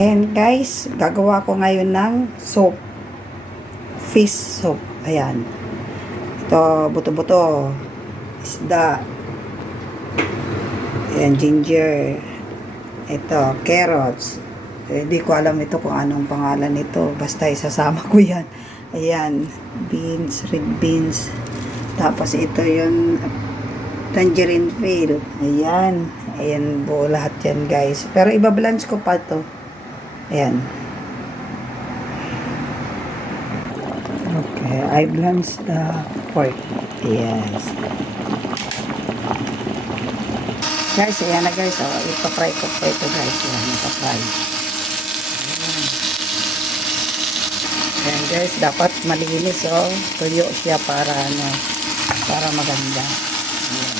And guys, gagawa ko ngayon ng soup. Fish soup. Ayan. Ito, buto-buto. Isda. Ayan, ginger. Ito, carrots. Hindi ko alam ito kung anong pangalan nito. Basta isasama ko yan. Ayan, beans, red beans. Tapos ito yung tangerine peel. Ayan. Ayan, buo lahat yan guys. Pero iba-blanch ko pa to. Ayan. Okay, I blanch the pork. Yes. Guys, ayan na guys. Oh, ipapry ko pa ito guys. Ayan, ipapry. Ayan guys, dapat malinis oh. Tuyo siya para ano, para maganda. Ayan.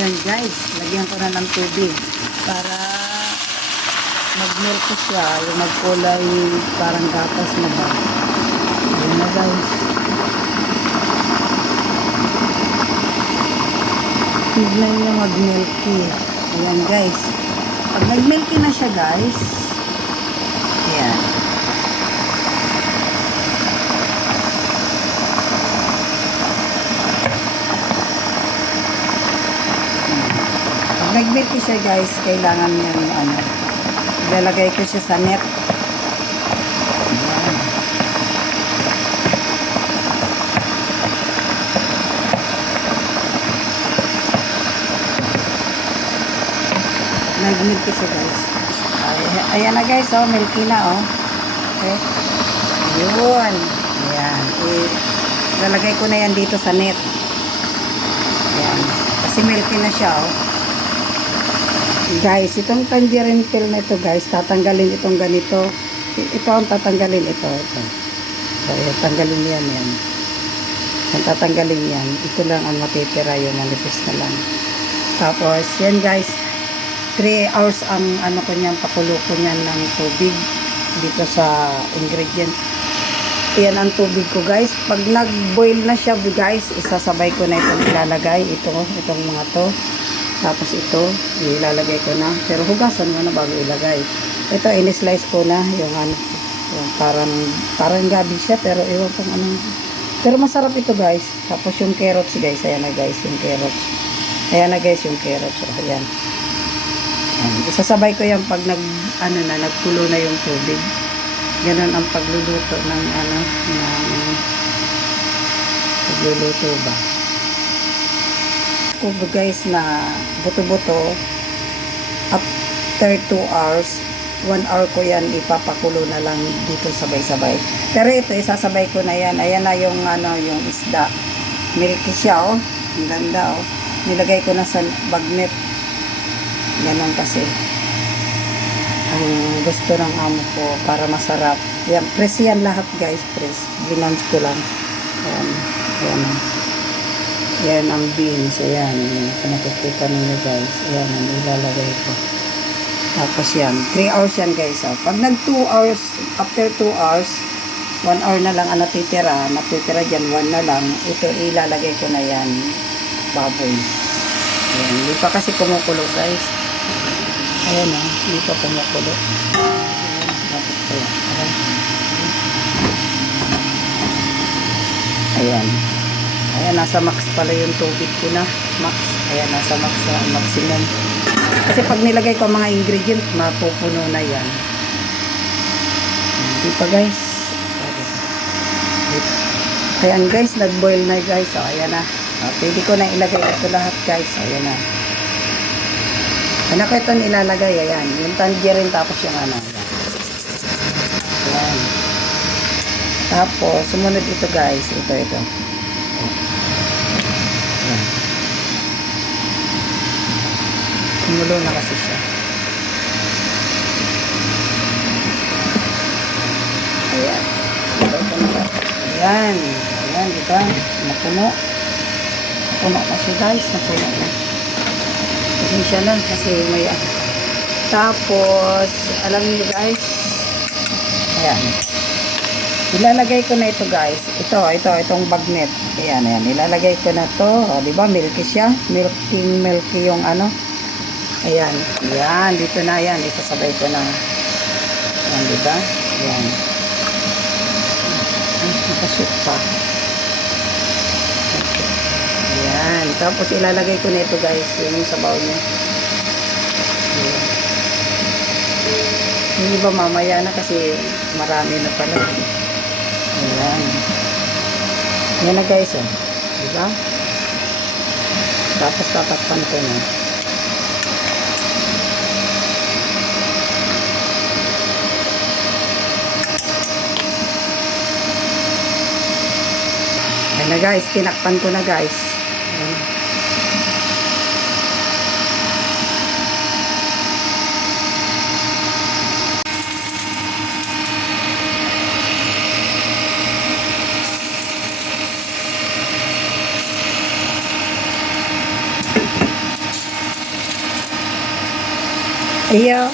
Ayan guys, lagyan ko na ng tubig para mag-milk siya, yung magkulay parang gatas na ba. Ayan na guys. Tignan nyo mag-milky. Ayan guys. Pag nag-milky na siya guys, ayan. Pag nag-milky siya guys, kailangan niya yung ano, ilalagay ko siya sa net. Ayan. Nag-milky siya guys. Ayan na guys, oh, milky na oh. Okay. Yun. Ayan. Ilalagay ko na yan dito sa net. Ayan. Kasi milky na siya oh. Guys, itong tangerine peel na ito guys, tatanggalin itong ganito. Ito ang tatanggalin ito. So, tanggalin yan yan. Ang tatanggalin yan. Ito lang ang matitira, yung manipis na lang. Tapos, yan guys, 3 hours ang ano ko niyan, pakulo ko niyan ng tubig dito sa ingredient. Yan ang tubig ko guys. Pag nag-boil na siya guys, isasabay ko na itong ilalagay. Itong mga to. Tapos ito, ilalagay ko na. Pero hugasan mo na bago ilagay. Ito, in-slice ko na yung ano, yung parang gabi siya, pero ewan kung anong. Pero masarap ito guys. Tapos yung carrots guys, ayan na guys, yung carrots. Ayan na guys, yung carrots. So, ayan. Ayan. Isasabay ko yan pag nagkulo na yung tubig. Ganun ang pagluluto ng pagluluto ba. Ko guys na buto-buto after 2 hours 1 hour ko yan ipapakulo na lang dito sabay-sabay, pero ito isasabay ko na yan. Ayan na yung yung isda, milky siya oh, ang ganda oh. Nilagay ko na sa bagnet, ganun kasi ang gusto ng amo ko para masarap. Yan, press yan lahat guys, press, ginanch ko lang. Ayan, ayan oh. Yan ang beans. Ayan. Kung nakikita ninyo guys. Ayan ang ilalagay ko. Tapos yan. 3 hours yan guys. Pag nag 2 hours, after 2 hours, 1 hour na lang ang natitira. Natitira dyan, 1 na lang. Ito ilalagay ko na yan. Baboy. Ayan. Hindi pa kasi kumukulo guys. Ayan o. Hindi pa kumukulo. Ayan. Bakit ko yan? Ayan. Ayan, nasa max pala yung tubig ko na. Max. Ayan, nasa max na maximum. Kasi pag nilagay ko mga ingredient, mapupuno na yan. Hindi pa guys. Ayan guys, nag-boil na guys. O, ayan na. Pwede ko na ilagay ito lahat guys. Ayan na. Ano ko ito nilalagay? Ayan. Yung tangerine tapos yung ano. Ayan. Tapos, sumunod ito guys. Ito. Kumulo na kasi siya. Ayan. Ayan. Ayan, diba? Napuno. Napuno na siya guys. Napuno na. Pasensya na kasi may tapos, alam niyo guys. Ayan. Ilalagay ko na ito guys. Itong bagnet. Ayan. Ilalagay ko na to. O, diba? Milky siya. Milky yung ano. Ayan. Ayan. Dito na yan. Isasabay ko na. Ayan, diba? Ayan. Ay, nakashoot pa. Ayan. Tapos ilalagay ko na ito guys. Yung sabaw niya. Ayan. Hindi ba mamaya na kasi marami na pala. Ayan. Ayan na guys. Oh. Diba? Tapos tatakpan ko na. Ayan na guys. Tinakpan ko na guys. Ayan. Iyo.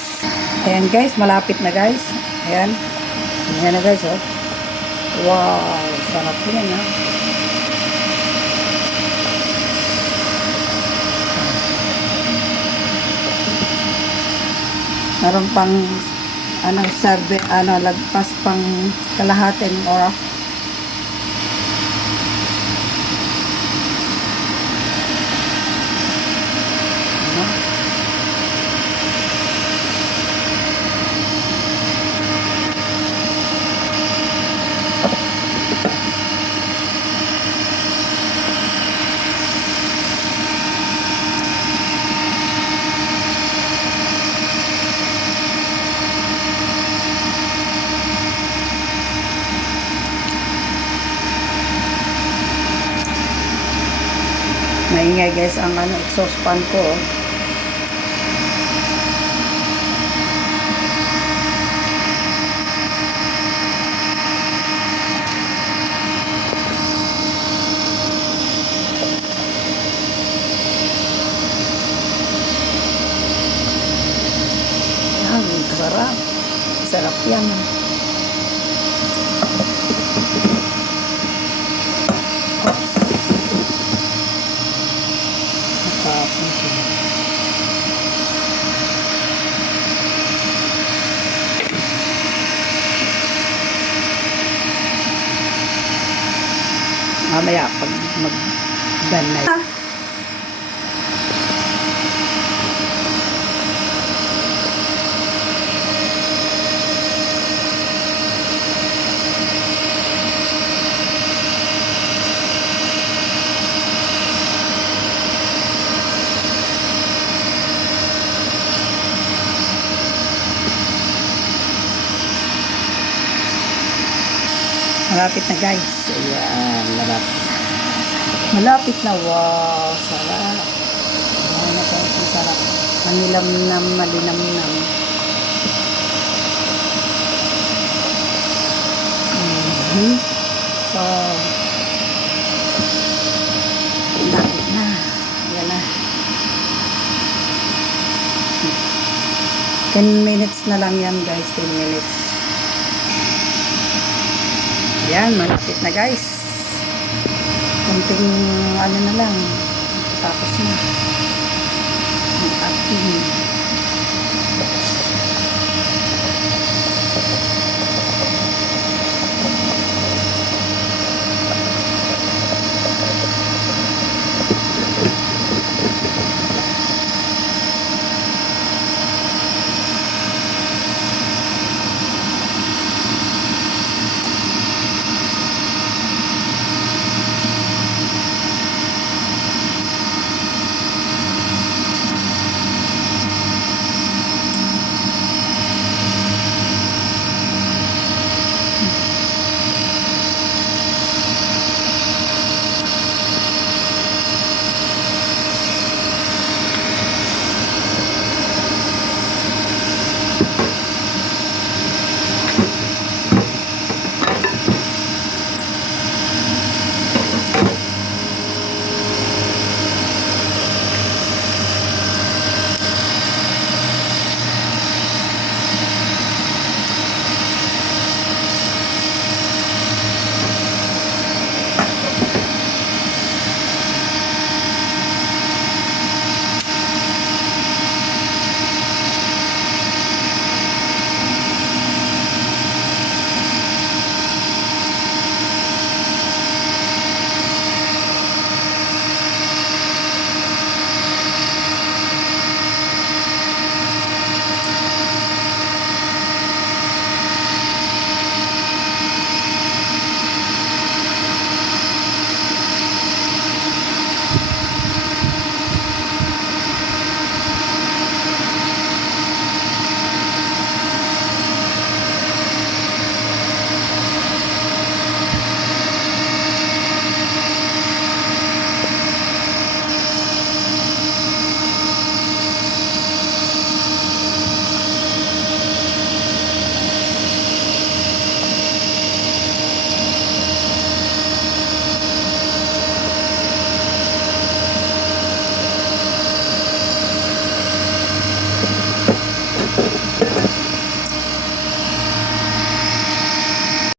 Ayan guys, malapit na guys. Ayan. Ayan na guys, oh. Wow, sarap yan, ha. Meron pang lagpas pang kalahating oras. Maingay guys ang exhaust fan ko. Yan, sarap. Sarap yan. Mamaya pag mag-done na yun. Malapit na guys. Ayan, malapit. Malapit na. Wow, sarap. Ayan na guys, ang sarap. Manilam-nam, malinam-nam. Wow. Malapit na. Ayan na. 10 minutes na lang yan guys. 10 minutes. Yan, malapit na guys. Kunting na lang. Tapos na. Ang ating